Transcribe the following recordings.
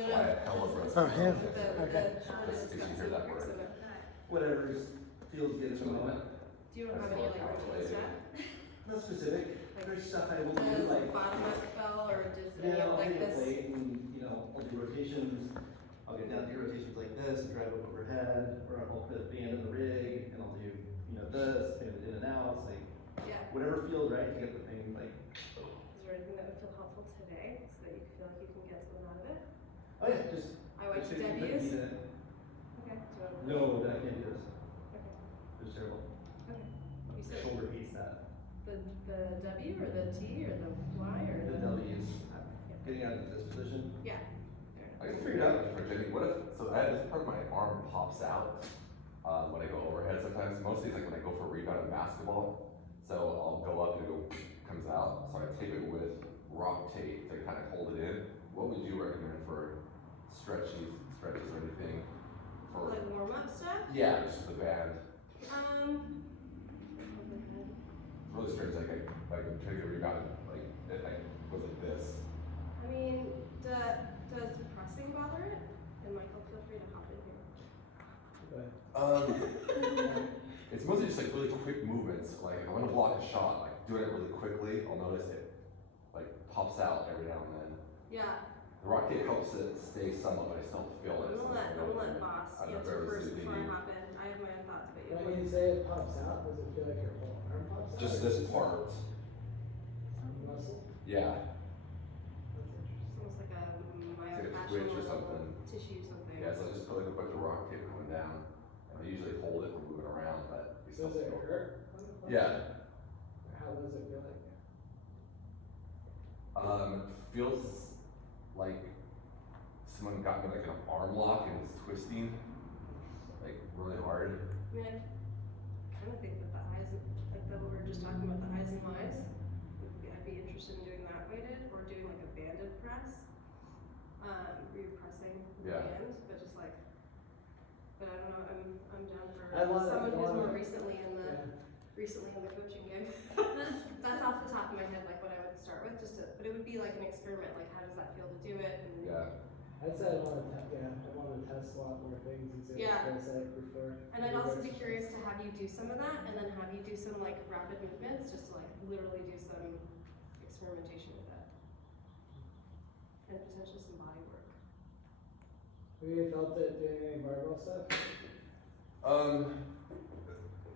quiet, hella breath. Oh, him. Okay. If you hear that word. Whatever feels good at the moment. Do you have any like routines yet? Not specific. There's stuff I will do Does like bottom up spell or does any yeah, of I'll like take a this? plate and I'll do rotations. I'll get down, do rotations like this and drive up overhead, or I'll put a band in the rig and I'll do this, band it in and out. It's like Yeah. whatever feels right to get the thing like. Is there anything that would feel helpful today so that you feel like you can get something out of it? Oh yeah, just. I went to just keep Debbie's. it. Okay. Do you want to? No, I can't do this. Okay. It's terrible. Okay. You My said shoulder hates that. the W or the T or the Y or The W is getting out of this position. Yeah. I can figure it out for Jenny. What if, so this part of my arm pops out when I go overhead sometimes. Mostly it's like when I go for a rebound in basketball. So I'll go up and it comes out. So I tape it with rock tape to kind of hold it in. What would you recommend for stretches or anything? For Like warm up stuff? yeah, just the band. It's really strange. Like I'm trying to get a rebound, like it like goes like this. I mean, does pressing bother it? And Michael, feel free to hop in here. It's mostly just like really quick movements. Like if I want to block a shot, like doing it really quickly, I'll notice it like pops out every now and then. Yeah. The rock tape helps it stay somewhat, but I still feel it. I'm gonna let Boss answer first before I hop in. I have my own thoughts, but When you say it pops out, does it feel like your whole arm pops out? Just this part. Muscle? Yeah. That's interesting. it's almost like a Like a twitch or myofascial something. tissue something. Yeah, so I just put like a bunch of rock tape coming down. And I usually hold it from moving around, but we still Does it feel. hurt? Yeah. How does it feel like? Feels like someone got me like an arm lock and is twisting like really hard. I mean, I kind of think that the eyes, like that we were just talking about the eyes and Y's, I'd be interested in doing that weighted or doing like a banded press. Where you're pressing the Yeah. band, but just like, but I don't know, I'm down for I love someone that. who's more recently in the Yeah. coaching game. That's off the top of my head, like what I would start with, but it would be like an experiment, like how does that feel to do it? And Yeah. I'd say I want to test a lot more things and see Yeah. what it feels like before. And I'd also be curious to have you do some of that, and then have you do some like rapid movements, just to like literally do some experimentation with that. And potentially some body work. Have you felt it doing any barbell stuff?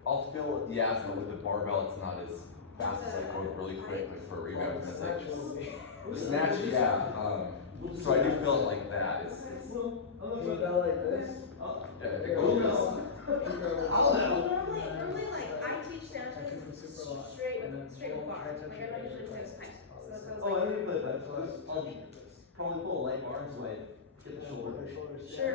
I'll feel the asthma with the barbell. It's not as fast as like going really quick like for a rebound. It's like the snatch, yeah. So I do feel it like that. It's You felt like this? yeah, it goes. Normally, like I teach snatches straight with bar. Like I don't usually say it's tight. So that feels Oh, I like mean, but I'll probably pull a light bar so I get the shoulder. sure.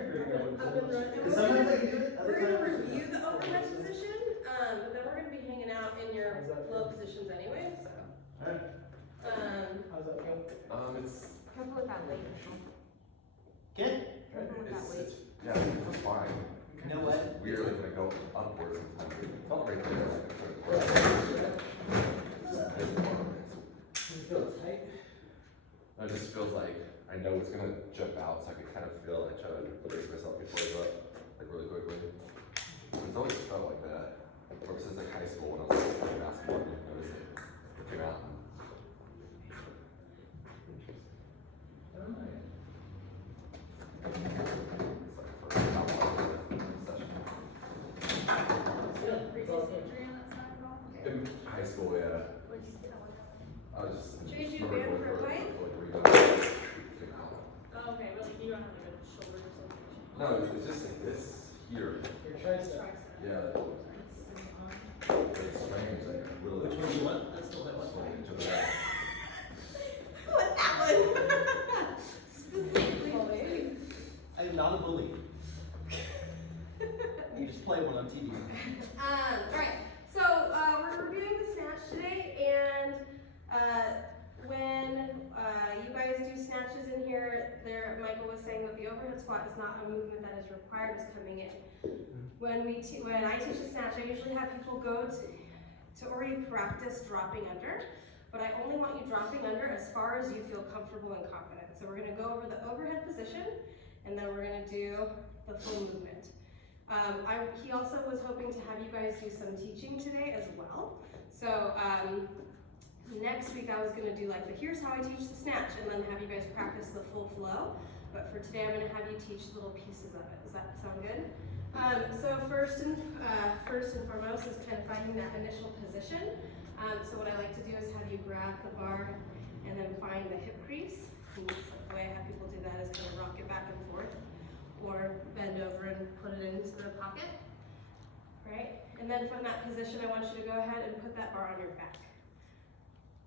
Up and run. Because sometimes I can do it. Other We're gonna times- review the overhead position, but then we're gonna be hanging out in your low positions anyway. So, Alright. How's that feel? It's Careful with that weight. Okay. Careful with that weight. it's yeah, it's fine. You know what? It's weird like when I go upwards sometimes. It felt right there. You feel tight? It just feels like I know it's gonna jump out, so I can kind of feel. I try to brace myself before I go up, like really quickly. It's always felt like that. Ever since like high school when I was playing basketball, I noticed it came out. I don't know. It's like for about one session. Previous injury on that side at all? In high school, yeah. What did you get? I was just Changed you remember band going for for height? like a rebound. Oh, okay, but like you don't have like a shoulder dislocation. No, it's just like this here. Your tricep. Yeah, it's strange, like really. Which one do you want? That's still that one. Swing to the left. what that one? Specifically. I'm not a bully. You just play when I'm TV. Alright, so we're reviewing the snatch today, and when you guys do snatches in here, Michael was saying that the overhead squat is not a movement that is required as coming in. When I teach a snatch, I usually have people go to already practice dropping under, but I only want you dropping under as far as you feel comfortable and confident. So we're gonna go over the overhead position, and then we're gonna do the full movement. He also was hoping to have you guys do some teaching today as well. So next week I was gonna do like the here's how I teach the snatch, and then have you guys practice the full flow. But for today I'm gonna have you teach little pieces of it. Does that sound good? So first and foremost is kind of finding that initial position. So what I like to do is have you grab the bar and then find the hip crease. And so the way I have people do that is kind of rock it back and forth, or bend over and put it into the pocket, right? And then from that position, I want you to go ahead and put that bar on your back.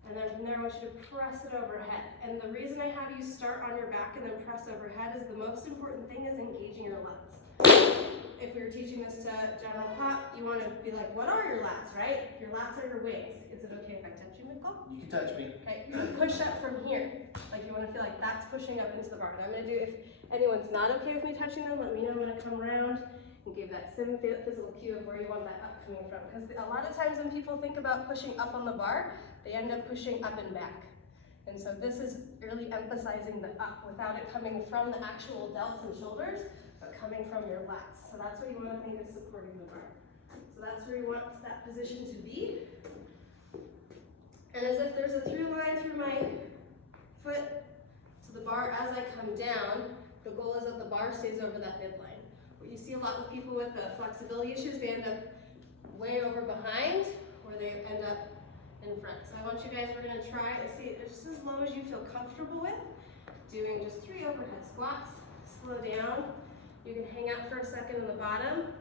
And then from there, I want you to press it overhead. And the reason I have you start on your back and then press overhead is the most important thing is engaging your lats. If we were teaching this to general pop, you want to be like, what are your lats, right? Your lats are your wings. Is it okay if I touch you, Nicole? You can touch me. Okay, you can push up from here. Like you want to feel like that's pushing up into the bar. And I'm going to do, if anyone's not okay with me touching them, let me know when I come around and give that physical cue of where you want that up coming from. Because a lot of times when people think about pushing up on the bar, they end up pushing up and back. And so this is really emphasizing the up without it coming from the actual delts and shoulders, but coming from your lats. So that's what you want to think is supporting the bar. So that's where you want that position to be. And as if there's a through line through my foot to the bar as I come down, the goal is that the bar stays over that midline. What you see a lot with people with the flexibility issues, they end up way over behind, or they end up in front. So I want you guys, we're gonna try and see it just as low as you feel comfortable with, doing just 3 overhead squats. Slow down. You can hang out for a second on the bottom.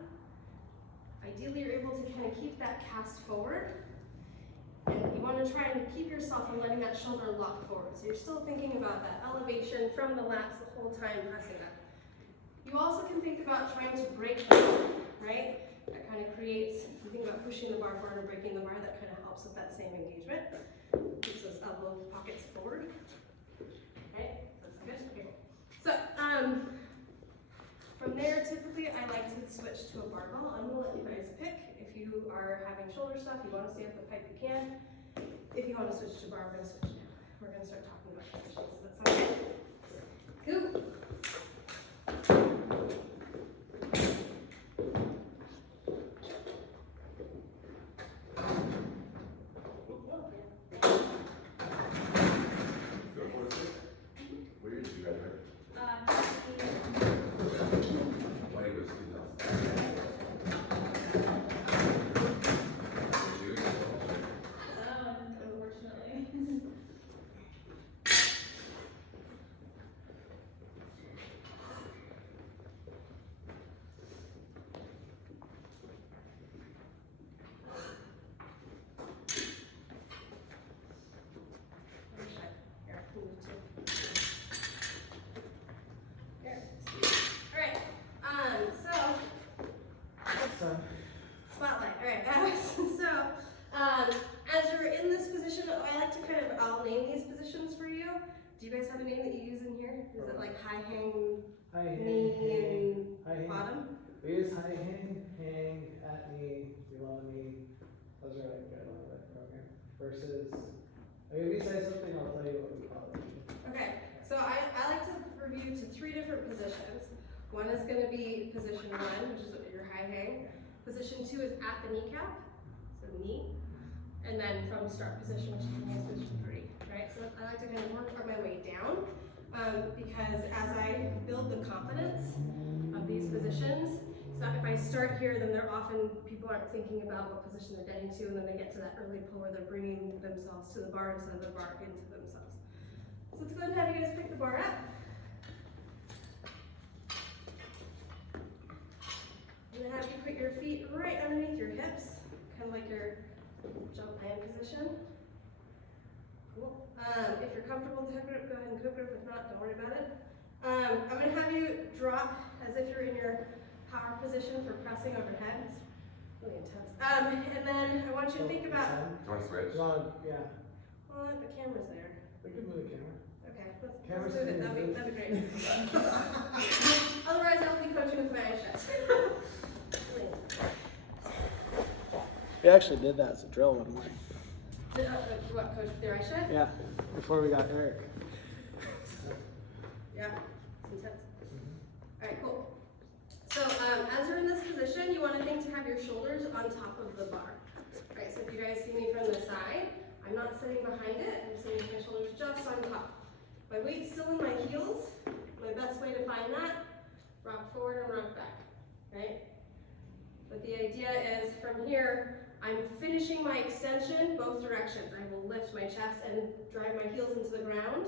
Ideally, you're able to kind of keep that cast forward. And you want to try and keep yourself from letting that shoulder lock forward. So you're still thinking about that elevation from the lats the whole time pressing up. You also can think about trying to break the bar, right? That kind of creates, if you think about pushing the bar forward or breaking the bar, that kind of helps with that same engagement. Keeps those elbow pockets forward. Okay, that's good. Okay. So, from there, typically I like to switch to a barbell. I'm gonna let you guys pick. If you are having shoulder stuff, you want to stay up the pipe, you can. If you want to switch to bar, we're gonna switch now. We're gonna start talking about positions. Does that sound good? Cool. Where did you graduate? Why you go to school now? Unfortunately. Here, move to. Here. All right. So spotlight. All right. So as you're in this position, I like to I'll name these positions for you. Do you guys have a name that you use in here? Is it like high hang, High hang, knee, hang, high and hang. bottom? We use high hang, at knee, below knee. Those are like good on that program. Versus, if you say something, I'll tell you what we call it. Okay, so I like to review to 3 different positions. One is going to be position 1, which is your high hang. Position 2 is at the kneecap, so knee. And then from start position, which is position 3, right? So I like to kind of work my way down because as I build the confidence of these positions, so if I start here, then people aren't thinking about what position they're getting to, and then they get to that early pull where they're bringing themselves to the bar instead of the bar into themselves. So let's go ahead and have you guys pick the bar up. I'm gonna have you put your feet right underneath your hips, kind of like your jump land position. Cool. If you're comfortable with the hip grip, go ahead and hip grip. If not, don't worry about it. I'm gonna have you drop as if you're in your power position for pressing overhead. It's really intense. And then I want you to think about. Do you want to switch? Yeah, Well, the camera's there. we can move the camera. Okay, let's Camera's move it. gonna move. That'd be great. Otherwise, I'll be coaching with my eyes shut. We actually did that as a drill one morning. What, coach with your eyes shut? Yeah, before we got Eric. Yeah, it's intense. Alright, cool. So, as you're in this position, you want to think to have your shoulders on top of the bar. Alright, so if you guys see me from the side, I'm not sitting behind it, I'm sitting with my shoulders just on top. My weight's still in my heels. My best way to find that, rock forward and rock back, right? But the idea is from here, I'm finishing my extension both directions. I will lift my chest and drive my heels into the ground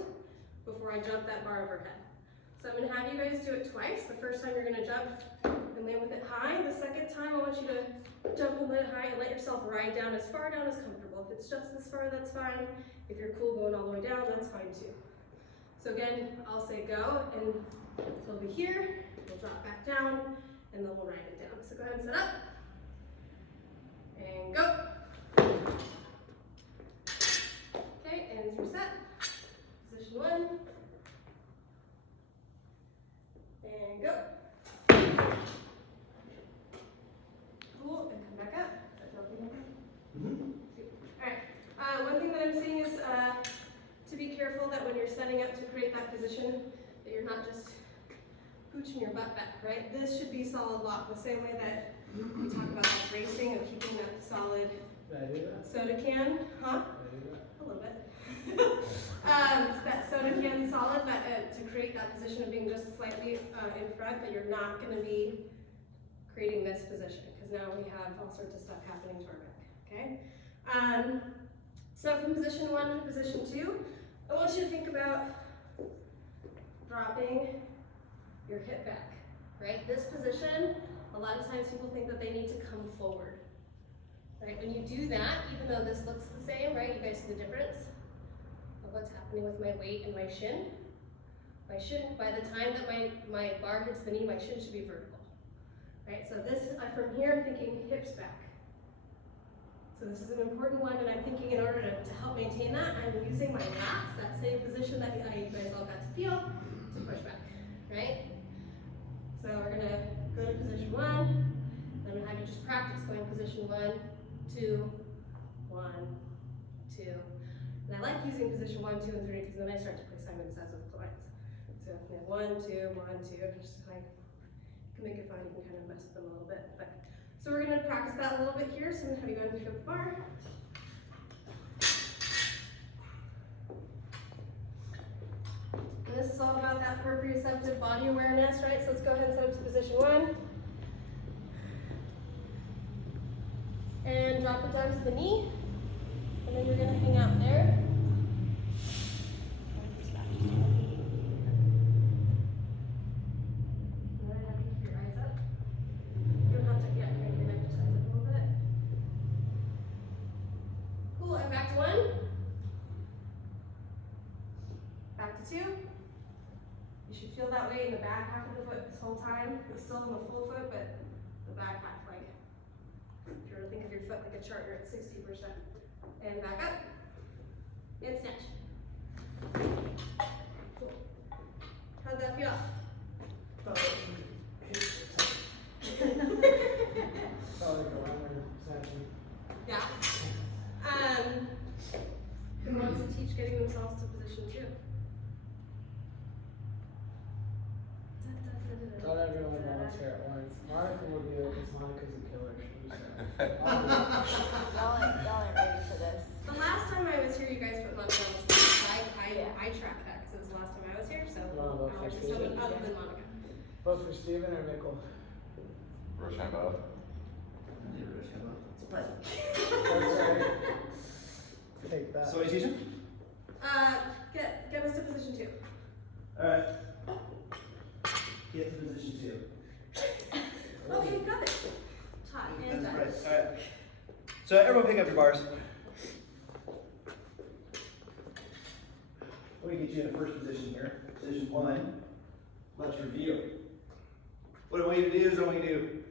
before I jump that bar overhead. So I'm gonna have you guys do it twice. The first time you're gonna jump and land with it high. The second time I want you to jump and let it high and let yourself ride down as far down as comfortable. If it's just this far, that's fine. If you're cool going all the way down, that's fine too. So again, I'll say go and it'll be here, we'll drop back down, and then we'll ride it down. So go ahead and set up. And go. Okay, and reset. Position 1. And go. Cool, and come back up. Is that okay? Alright, one thing that I'm seeing is to be careful that when you're setting up to create that position, that you're not just pooching your butt back, right? This should be solid lock, the same way that we talk about like racing and keeping that solid Did I do that? soda can, huh? Did I do that? A little bit. That soda can solid, that to create that position of being just slightly in front, but you're not going to be creating this position because now we have all sorts of stuff happening to our back. Okay. So from position 1 to position 2, I want you to think about dropping your hip back. Right. This position. A lot of times people think that they need to come forward, right? When you do that, even though this looks the same, right? You guys see the difference of what's happening with my weight and my shin? My shin, by the time that my bar hits the knee, my shin should be vertical, right? So this, from here, I'm thinking hips back. So this is an important one, and I'm thinking in order to help maintain that, I'm using my lats, that same position that you guys all got to feel, to push back, right? So we're gonna go to position 1, then I'm gonna have you just practice going position 1, 2, 1, 2. And I like using position 1, 2, and 3 because then I start to play Simon Says with clients. So yeah, 1, 2, 1, 2, just like, you can make it fun, you can kind of mess with them a little bit. But, so we're gonna practice that a little bit here, so I'm gonna have you go and pick up the bar. And this is all about that proprioceptive body awareness, right? So let's go ahead and set up to position 1. And drop it down to the knee. And then you're going to hang out there. And then have you keep your eyes up. You don't have to, yeah, crank your neck just up a little bit. Cool, and back to 1. Back to 2. You should feel that way in the back half of the foot this whole time. It's still in the full foot, but the back half, like, if you were to think of your foot like a chart, you're at 60%. And back up. And snatch. Cool. How'd that feel? Felt like a runner snatching. Yeah. Who wants to teach getting themselves to position 2? Not everyone wants her at once. Monica will do it because Monica's a killer. Y'all ain't ready for this. The last time I was here, you guys put Monica on the spot. I tracked that because it was the last time I was here, so Wanna vote I for was just Steven? someone other than Monica. Vote for Steven or Mikkel? Rochambeau. Take that. So what are you teaching? Get us to position 2. Alright. Get to position 2. Oh, you got it. Hot and done. That's right. Alright. So everyone pick up your bars. Let me get you in the first position here. Position 1. Let's review. What I want you to do is I want you to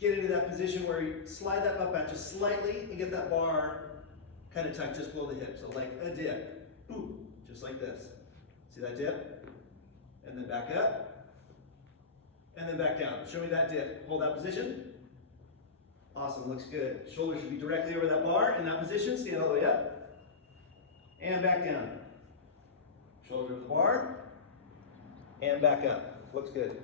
get into that position where you slide that butt back just slightly and get that bar kind of tucked just below the hip. So like a dip. Ooh, just like this. See that dip? And then back up. And then back down. Show me that dip. Hold that position. Awesome, looks good. Shoulders should be directly over that bar in that position. Stand all the way up. And back down. Shoulder over the bar. and back up. Looks good.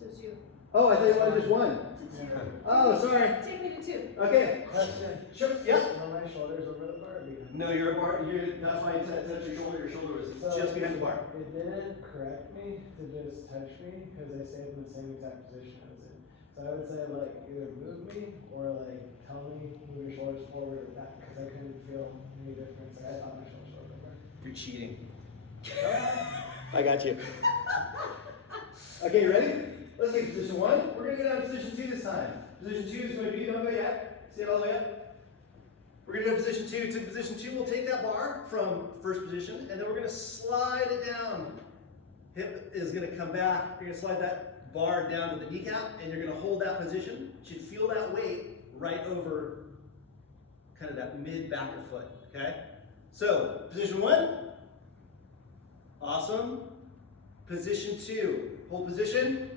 To two. Oh, I thought you wanted just one. To two. Oh, sorry. Take me to two. Okay. Question. Sure. Yep. Are my shoulders over the bar or behind? No, that's why you touch your shoulder. Your shoulder was So just behind the bar. It didn't correct me to just touch me because I stayed in the same exact position I was in. So I would say like either move me or like tell me move your shoulders forward or back because I couldn't feel any difference. I thought my shoulders were over. You're cheating. I got you. Okay, you ready? Let's get position one. We're gonna get out of position two this time. Position two is going to be, don't go yet. Stand all the way up. We're gonna go to position two. To position two, we'll take that bar from first position, and then we're gonna slide it down. Hip is gonna come back. You're gonna slide that bar down to the kneecap, and you're gonna hold that position. You should feel that weight right over kind of that mid back of foot, okay? So, position one. Awesome. Position two. Hold position.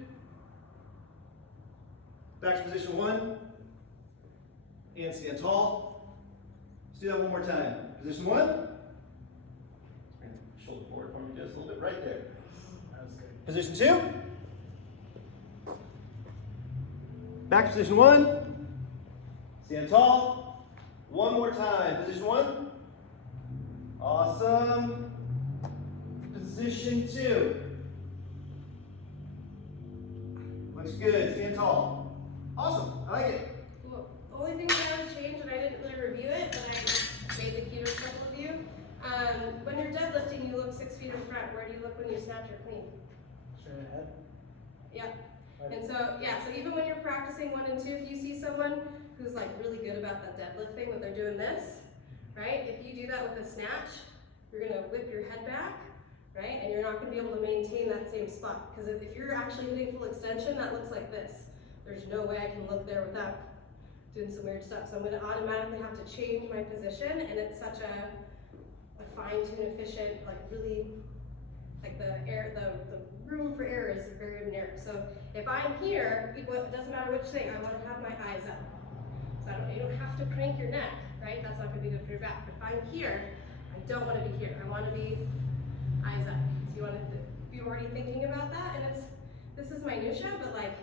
Back to position one. And stand tall. Let's do that one more time. Position one. Shoulder forward for me just a little bit right there. That was good. Position two. Back to position one. Stand tall. One more time. Position one. Awesome. Position two. Looks good. Stand tall. Awesome. I like it. Well, the only thing that I would change, and I didn't really review it, but I made the cuter circle of you. When you're deadlifting, you look 6 feet in front. Where do you look when you snatch or clean? Straight ahead. Yeah. And so, yeah, so even when you're practicing 1 and 2, if you see someone who's like really good about that deadlift thing, when they're doing this, right? If you do that with a snatch, you're gonna whip your head back, right? And you're not gonna be able to maintain that same spot. Because if you're actually hitting full extension, that looks like this. There's no way I can look there without doing some weird stuff. So I'm gonna automatically have to change my position, and it's such a fine-tuned, efficient, like really, like the room for error is very narrow. So if I'm here, it doesn't matter which thing, I wanna have my eyes up. So you don't have to crank your neck, right? That's not gonna be good for your back. If I'm here, I don't wanna be here. I wanna be eyes up. So you wanna be already thinking about that, and this is minutia, but like,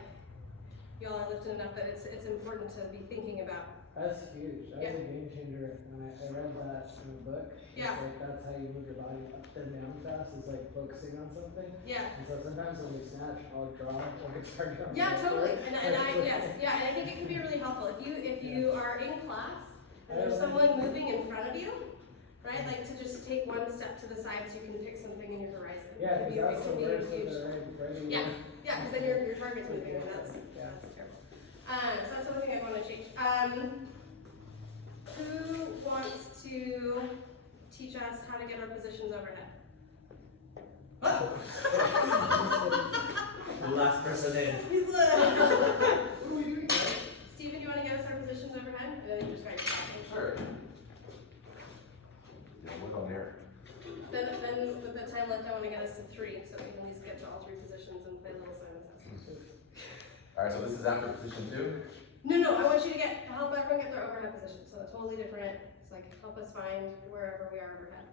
y'all are lifted enough that it's important to be thinking about. That's huge. That was a game changer. And I read that in a book. Yeah. It's like that's how you move your body up and down fast, is like focusing on something. Yeah. And so sometimes when we snatch, I'll draw or get started on Yeah, the totally. floor. And I think it can be really helpful if you are in class and there's someone moving in front of you, right? Like to just take one step to the side so you can pick something in your horizon. Yeah, It because that's can the be worst huge. that they're right Yeah, yeah, because then your target's moving, and that's Yeah. terrible. So that's the only thing I want to change. Who wants to teach us how to get our positions overhead? The last person in. He's little. Steven, you want to get us our positions overhead? You just got your talking. Sure. Yeah, look on there. Then with the time left, I want to get us to 3, so we can at least get to all 3 positions and play little Simon Says. Alright, so this is after position two? No, I want you to help everyone get their overhead position. So it's totally different. It's like help us find wherever we are overhead.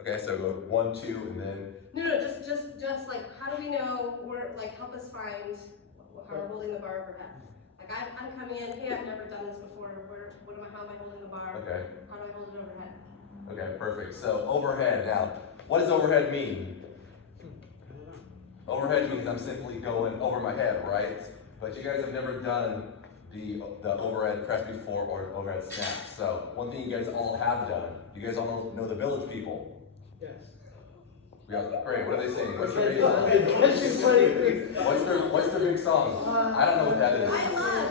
Okay, so go 1, 2, and then, No, just like how do we know where? Like help us find how we're holding the bar overhead. Like I'm coming in. Hey, I've never done this before. How am I holding the bar? okay. How do I hold it overhead? Okay, perfect. So overhead, now, what does overhead mean? Overhead means I'm simply going over my head, right? But you guys have never done the overhead press before or overhead snatch. So one thing you guys all have done, you guys all know the Village People. Yes. Yeah, great. What are they saying? What's their big song? What's their big song? I don't know what that is. I love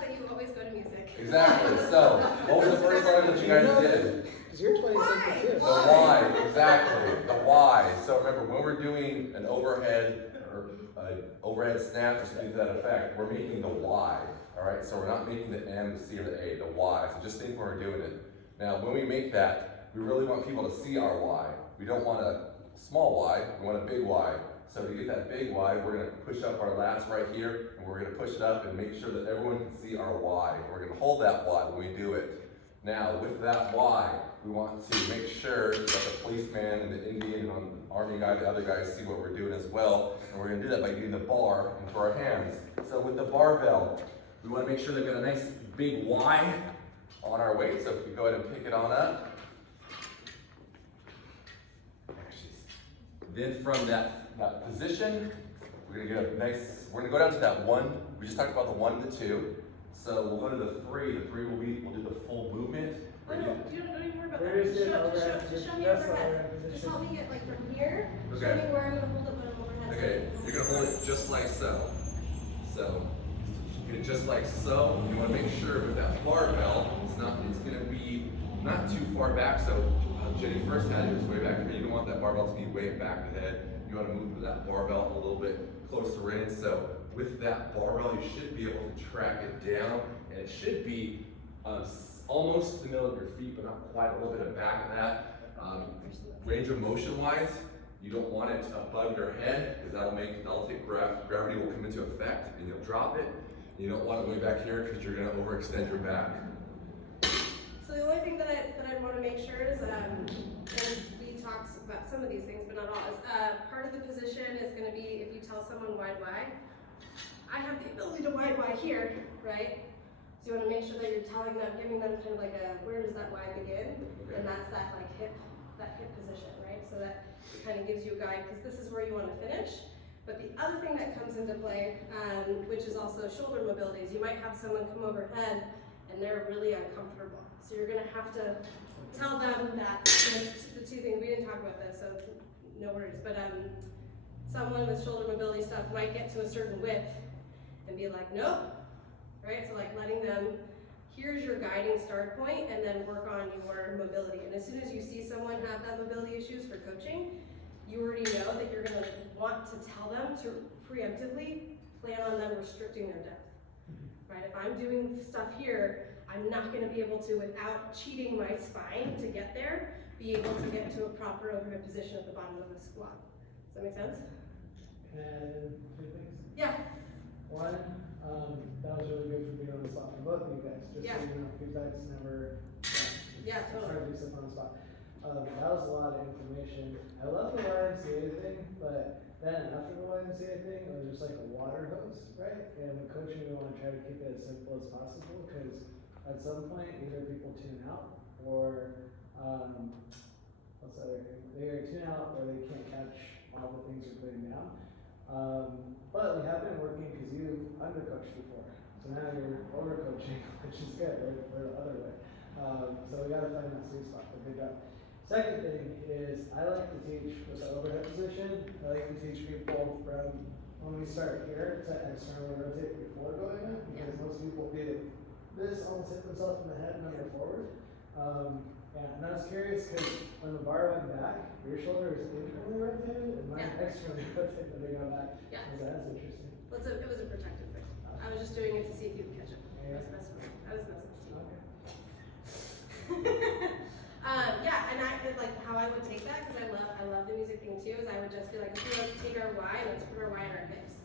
that you always go to music. Exactly. So, what was the first song that you guys did? Because you're 26 too. The why, exactly. The why. So remember, when we're doing an overhead or overhead snatch or something to that effect, we're making the why. All right. So we're not making the M, the C, or the A. The why. So just think when we're doing it. Now, when we make that, we really want people to see our why. We don't want a small y. We want a big Y. So to get that big Y, we're going to push up our lats right here, and we're going to push it up and make sure that everyone can see our Y. We're going to hold that Y when we do it. Now, with that Y, we want to make sure that the policeman and the Indian and the army guy, the other guys see what we're doing as well. And we're gonna do that by getting the bar into our hands. So with the barbell, we wanna make sure they've got a nice big Y on our weight. So if we go ahead and pick it on up. Then from that position, we're gonna get a nice, we're gonna go down to that 1. We just talked about the 1 to 2. So we'll go to the 3. The 3 we'll do the full movement. Oh, no, you don't even worry about Where is that. it? Just show me That's the overhead. overhead Just position. help me get like from here. Okay. Show me where I'm gonna hold it when I'm overhead. Okay, you're gonna hold it just like so. So, get it just like so. You wanna make sure with that barbell, it's gonna be not too far back. So, Jenny first had it was way back here. You don't want that barbell to be way back ahead. You wanna move that barbell a little bit closer in. So, with that barbell, you should be able to track it down, and it should be almost to the middle of your feet, but not quite, a little bit of back of that. Range of motion wise, you don't want it above your head, because that'll take gravity will come into effect, and you'll drop it. You don't want it way back here, because you're gonna overextend your back. So the only thing that I want to make sure is, and we talked about some of these things, but not all, is part of the position is going to be if you tell someone wide Y. I have the ability to wide Y here, right? So you want to make sure that you're telling them, giving them kind of like a, where does that Y begin? Okay. And that's that like hip position, right? So that it kind of gives you a guide, because this is where you want to finish. But the other thing that comes into play, which is also shoulder mobility, is you might have someone come overhead and they're really uncomfortable. So you're gonna have to tell them that, the two things, we didn't talk about this, so no worries, but someone with shoulder mobility stuff might get to a certain width and be like, nope, right? So like letting them, here's your guiding start point, and then work on your mobility. And as soon as you see someone have that mobility issues for coaching, you already know that you're gonna want to tell them to preemptively plan on them restricting their depth, right? If I'm doing stuff here, I'm not gonna be able to, without cheating my spine to get there, be able to get to a proper overhead position at the bottom of the squat. Does that make sense? And 2 things. Yeah. One, that was really good for being on the spot for both of you guys. Just Yeah. so you know, feedback's never. Yeah, it's totally. hard to do stuff on the spot. That was a lot of information. I love the YMCA thing, but then after the YMCA thing, it was just like a water hose, right? And with coaching, we want to try to keep it as simple as possible, because at some point, either people tune out, or what's the other thing? They either tune out, or they can't catch all the things you're putting down. But we have been working, because you undercoached before, so now you're overcoaching, which is good. We're the other way. So we gotta find that sweet spot. But good job. Second thing is, I like to teach with the overhead position. I like to teach people from when we start here to externally rotate before going up, because most people do this, almost hit themselves in the head and then go forward. Yeah, and I was curious, because when the bar went back, your shoulder is internally rotated and mine externally rotated when they go back. Yeah. So that's interesting. Well, it was a protective thing. I was just doing it to see if you would catch it. I was messing with Steve. Okay. Yeah, and like how I would take that, because I love the music thing too, is I would just be like, okay, let's take our Y and let's put our Y in our hips.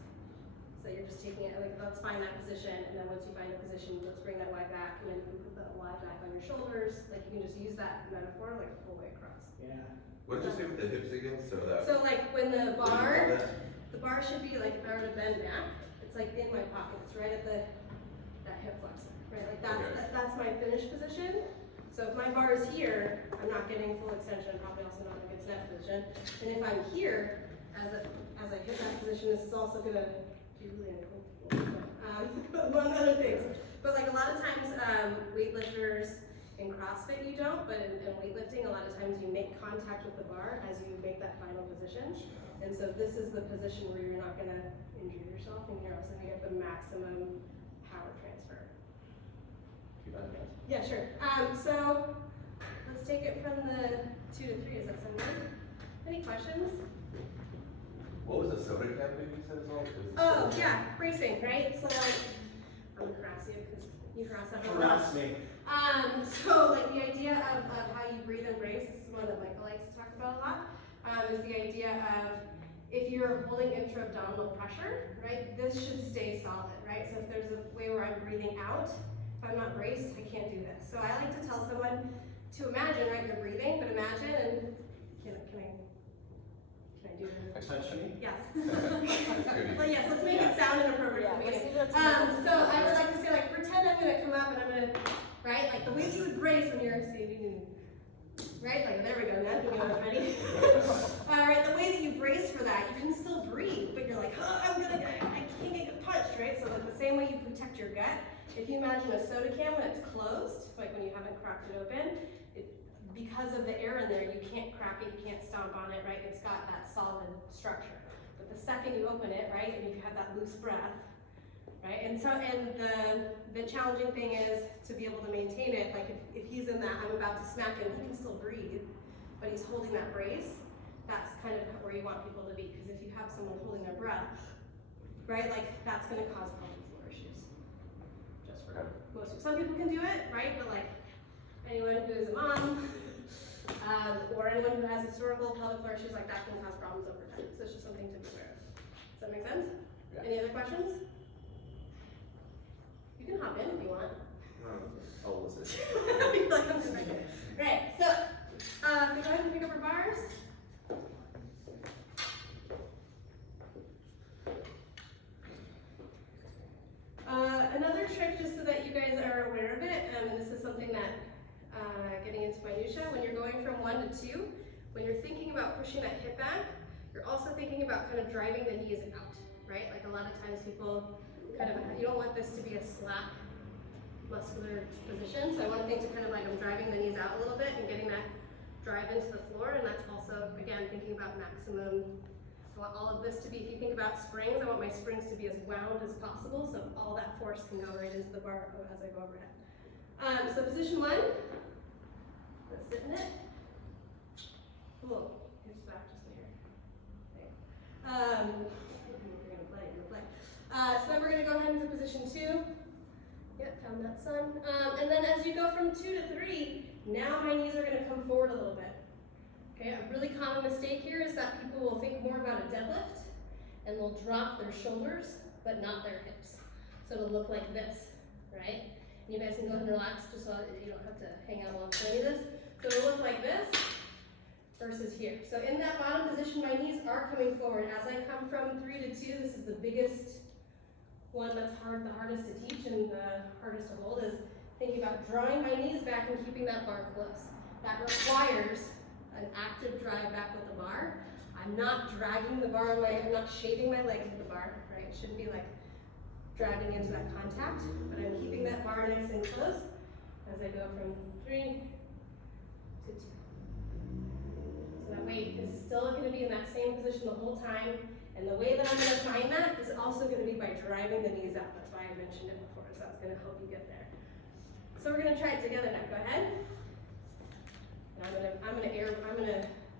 So you're just taking it, like, let's find that position, and then once you find a position, let's bring that Y back, and then you can put the Y back on your shoulders. Like, you can just use that metaphor like the whole way across. Yeah. What did you say with the hips again? So like when the what do you call bar, that? the bar should be like, if I were to bend back, it's like in my pocket, it's right at that hip flexor, right? Like that's my finish position. So if my bar is here, I'm not getting full extension, probably also not in a good snatch position. And if I'm here, as I hit that position, this is also gonna be really uncomfortable. Among other things. But like a lot of times, weightlifters in CrossFit you don't, but in weightlifting, a lot of times you make contact with the bar as you make that final position. And so this is the position where you're not gonna injure yourself, and you're also gonna get the maximum power transfer. Yeah, sure. So let's take it from the 2 to 3. Does that sound good? Any questions? What was the soda can thing you said as well? Oh, yeah, racing, right? So like, I'm gonna harass you because you harass everyone else. Harass me. So like the idea of how you breathe and race, this is one that Michael likes to talk about a lot, is the idea of if you're holding intra-abdominal pressure, right, this should stay solid, right? So if there's a way where I'm breathing out If I'm not braced, I can't do this. So I like to tell someone to imagine, right, you're breathing, but imagine, and can I do it? Touch me. Yes. Good. Well, yes, let's make it sound inappropriate for Yeah, let's me. see what's So I would like to say, like, pretend I'm gonna come up and I'm gonna, right, like the way you would brace when you're saving, right, like, there we go, now you know, ready? Alright, the way that you brace for that, you can still breathe, but you're like, oh, I can't get punched, right? So like the same way you protect your gut, if you imagine a soda can when it's closed, like when you haven't cracked it open, because of the air in there, you can't crack it, you can't stomp on it, right? It's got that solid structure. But the second you open it, right, and you have that loose breath, right? And so, and the challenging thing is to be able to maintain it. Like if he's in that, I'm about to smack him, he can still breathe, but he's holding that brace. That's kind of where you want people to be, because if you have someone holding their breath, right, like that's gonna cause pelvic floor issues. Just for most people. Some people can do it, right? But like anyone who is a mom, or anyone who has historical pelvic floor issues like that can cause problems over time. So it's just something to be aware of. Does that make sense? Yeah. Any other questions? You can hop in if you want. I'll listen. You're like, I'm just right here. Right, so go ahead and pick up your bars. Another trick, just so that you guys are aware of it, and this is something that, getting into minutia, when you're going from 1 to 2, when you're thinking about pushing that hip back, you're also thinking about kind of driving the knees out, right? Like a lot of times people kind of, you don't want this to be a slack muscular position, so I want to think to kind of like I'm driving the knees out a little bit and getting that drive into the floor, and that's also, again, thinking about maximum. I want all of this to be, if you think about springs, I want my springs to be as wound as possible, so all that force can go right into the bar as I go overhead. So position 1, let's sit in it. Cool, here's the back just in here. Okay. You're gonna play. So then we're gonna go ahead into position 2. Yep, found that sun. And then as you go from 2 to 3, now my knees are gonna come forward a little bit. Okay, a really common mistake here is that people will think more about a deadlift and they'll drop their shoulders, but not their hips. So it'll look like this, right? And you guys can go ahead and relax just so you don't have to hang out while I'm showing you this. So it'll look like this versus here. So in that bottom position, my knees are coming forward. As I come from 3 to 2, this is the biggest one that's the hardest to teach and the hardest to hold, is thinking about drawing my knees back and keeping that bar close. That requires an active drive back with the bar. I'm not dragging the bar I'm not shaving my legs with the bar, right? It shouldn't be like dragging into that contact, but I'm keeping that bar nice and close as I go from 3 to 2. So that weight is still gonna be in that same position the whole time, and the way that I'm gonna find that is also gonna be by driving the knees out. That's why I mentioned it before, so that's gonna help you get there. So we're gonna try it together now, go ahead. And I'm gonna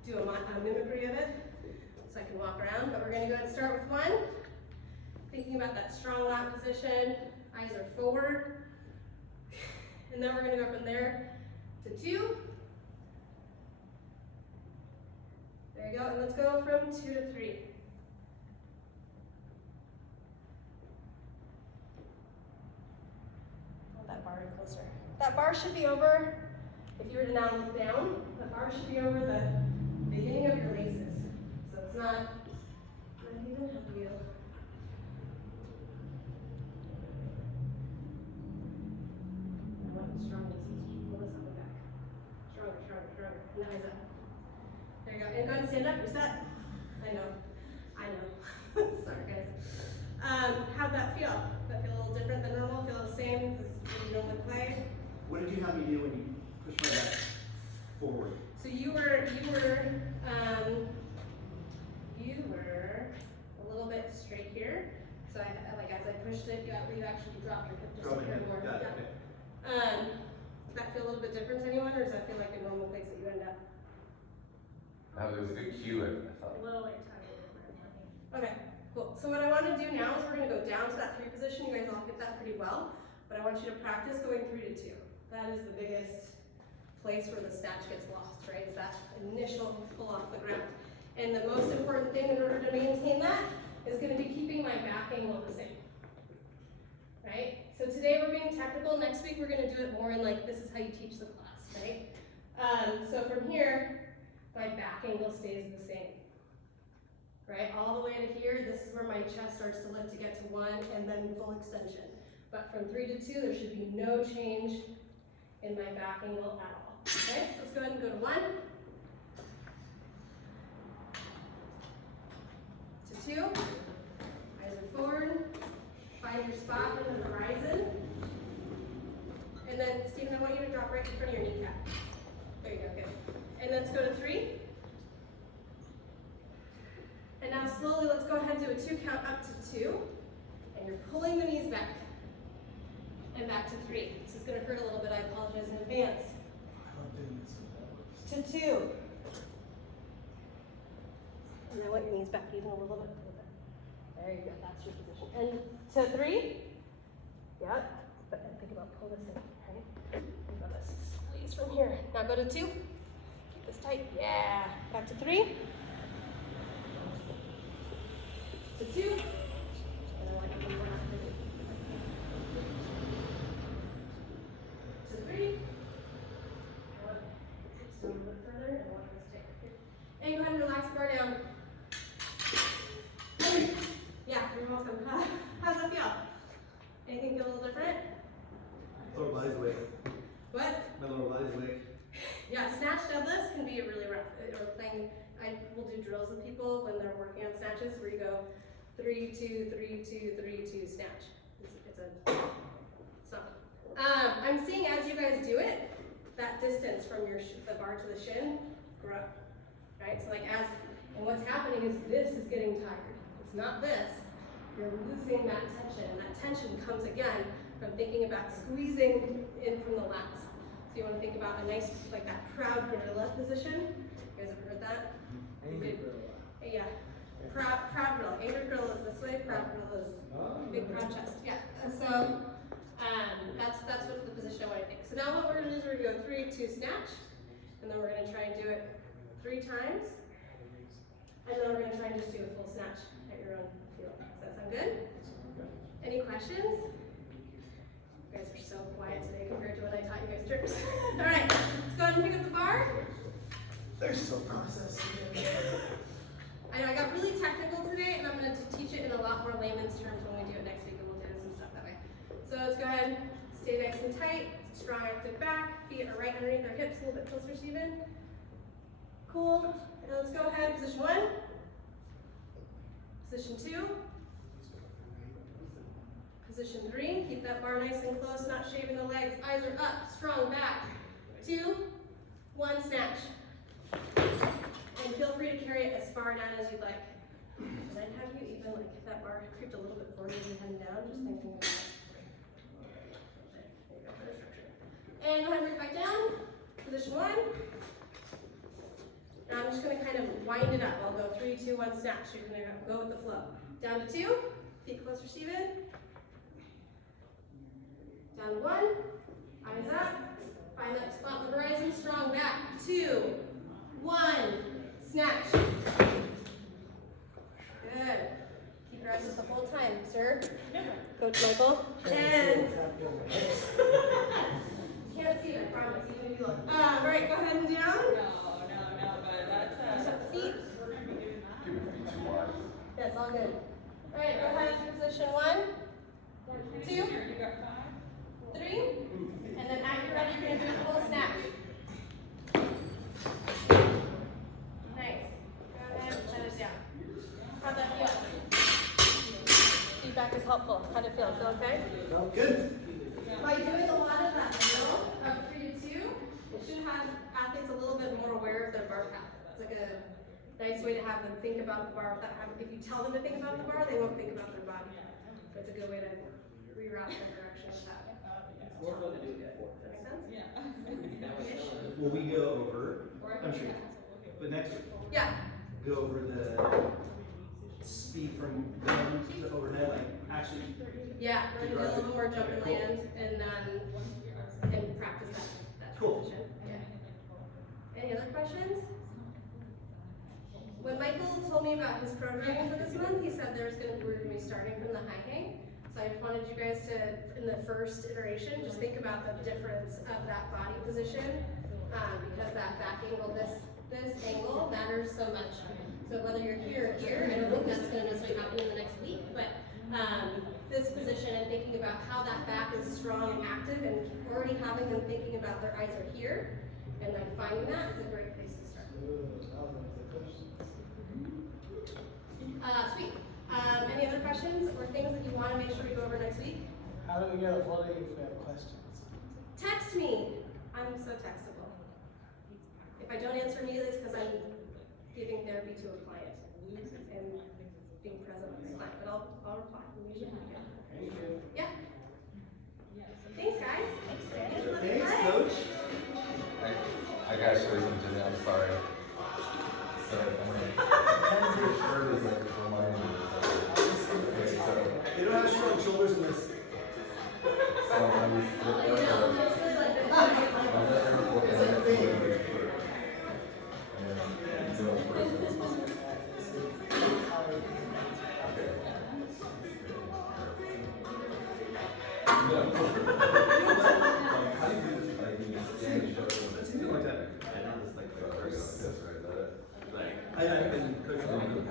do a mimicry of it, so I can walk around, but we're gonna go ahead and start with 1. Thinking about that strong lat position, eyes are forward. And then we're gonna go from there to 2. There you go, and let's go from 2 to 3. Hold that bar in closer. That bar should be over, if you were to now look down, the bar should be over the beginning of your laces. So it's not even help you. I want the strong laces. Pull this up and back. Stronger. And eyes up. There you go. And go ahead and stand up. You're set. I know. Sorry, guys. How'd that feel? That feel a little different than normal? Feel the same as you normally play? What did you have me do when you pushed my back forward? So you were a little bit straight here. So I like as I pushed it, you actually dropped your hip just a bit more. Got it. Yeah. Does that feel a little bit different to anyone, or does that feel like a normal place that you end up? No, it was a good cue, I thought. A little like tiny different. Okay, cool. So what I want to do now is we're going to go down to that 3 position. You guys all get that pretty well, but I want you to practice going 3 to 2. That is the biggest place where the snatch gets lost, right? Is that initial pull off the ground. And the most important thing in order to maintain that is going to be keeping my back angle the same, right? So today we're being technical, next week we're gonna do it more in like, this is how you teach the class, right? So from here, my back angle stays the same. Right, all the way to here, this is where my chest starts to lift to get to 1 and then full extension. But from 3 to 2, there should be no change in my back angle at all. Okay, so let's go ahead and go to 1. To 2, eyes are forward, find your spot in the horizon. And then, Stephen, I want you to drop right in front of your kneecap. There you go, good. And then let's go to 3. And now slowly, let's go ahead and do a 2 count up to 2. And you're pulling the knees back. And back to 3. This is gonna hurt a little bit, I apologize in advance. I love doing this. To 2. And I want your knees back even a little bit. There you go, that's your position. And to 3. Yep. But then think about pull this in, right? Think about this. Squeeze from here. Now go to 2. Keep this tight. Yeah. Back to 3. To 2. And I want you to come back to 3. I want to a little bit further and I want this tight. And go ahead and relax the bar down. Yeah, you're welcome. How's that feel? Anything feel a little different? Lower body's awake. What? My lower body's awake. Yeah, snatch deadlifts can be really rough. Or playing, I will do drills with people when they're working on snatches where you go 3, 2, 3, 2, 3, 2, snatch. It's not. I'm seeing as you guys do it, that distance from the bar to the shin grow. Right? So like and what's happening is this is getting tired. It's not this. You're losing that tension, and that tension comes again from thinking about squeezing in from the lats. So you want to think about a nice, like that proud gorilla position. You guys have heard that? Angry gorilla. Yeah. Proud gorilla. Angry gorilla is this way, proud gorilla is big proud chest. Yeah. And so that's what the position I want to think. So now what we're going to do is we're going to go 3, 2, snatch, and then we're going to try and do it 3 times, and then we're going to try and just do a full snatch at your own feel. Does that sound good? Any questions? You guys are so quiet today compared to when I taught you guys tricks. All right, let's go ahead and pick up the bar. They're so processed. I know I got really technical today, and I'm going to teach it in a lot more layman's terms when we do it next week, and we'll do some stuff that way. So let's go ahead, stay nice and tight, strong active back, feet are right underneath our hips, a little bit closer, Stephen. Cool. And let's go ahead, position 1, position 2, position 3. Keep that bar nice and close, not shaving the legs. Eyes are up, strong back. 2, 1, snatch. And feel free to carry it as far down as you'd like. Should I have you even like if that bar creeped a little bit forward and head down? Just thinking about it. There you go, better structure. And go ahead and bring it back down. Position 1. Now I'm just going to kind of wind it up. I'll go 3, 2, 1, snatch. You're going to go with the flow. Down to 2. Feet closer, Stephen. Down to 1. Eyes up. Find that spot on the horizon. Strong back. 2, 1. Snatch. Good. Keep your eyes up the whole time, sir. Coach Michael. And you can't see it, I promise. Even if you look. Right, go ahead and down. No, but that's Push up the feet. Keep your feet too wide. That's all good. All right, go ahead. Position 1, 2, You got 5? 3, and then at your ready, you're gonna do a full snatch. Nice. Go ahead, set it down. How'd that feel? Feedback is helpful. How'd it feel? Feel okay? Felt good. By doing a lot of that drill of 3 to 2, it should have athletes a little bit more aware of their bar path. It's like a nice way to have them think about the bar without having, if you tell them to think about the bar, they won't think about their body. So it's a good way to reroute their direction with that. Does that make sense? Yeah. Will we go over? I'm sure. But next week, Yeah. go over the speed from gun to overhead, like actually. Yeah, we're gonna do a little more jump and land and practice that Cool. transition. Yeah. Any other questions? When Michael told me about his programming for this month, he said we're gonna be starting from the high hang. So I just wanted you guys to, in the first iteration, just think about the difference of that body position, because that back angle, this angle matters so much. So whether you're here or here, I don't think that's gonna necessarily happen in the next week, but this position and thinking about how that back is strong and active, and already having them thinking about their eyes are here, and then finding that is a great place to start. Sweet. Any other questions or things that you want to make sure we go over next week? How do we get a hold of you if we have questions? Text me. I'm so textable. If I don't answer immediately, it's because I'm giving therapy to a client and being present with my client. But I'll reply. I'm usually pretty good. Thank you. Yeah. Thanks, guys. Thanks, Bye. coach. I gotta show you something, I'm sorry. So, your shirt is like reminding me. Okay, so, They don't have strong shoulders in this. when you flip I over, know, this is like the and then you do it first. Okay. Yeah. How do you do this? Like, you stand and show them. It's something like that. I know this like there we go. That's right, that. I've been coaching them.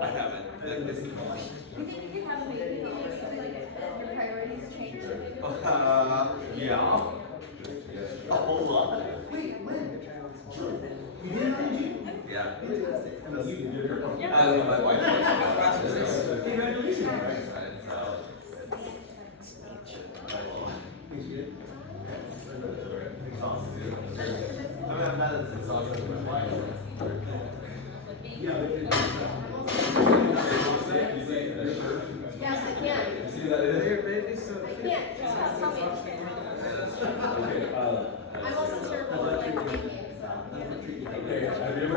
I haven't. You think you have a baby that makes something like your priorities change? Yeah. A whole lot. Wait, when? You did it in June? Yeah. Fantastic. I live my wife. Congratulations. I'm not as exhausted as my wife. Yeah, but Yes, I can. See that is? I can't. Just tell me. Okay, I'm also terrible at playing video games, so. okay, have you ever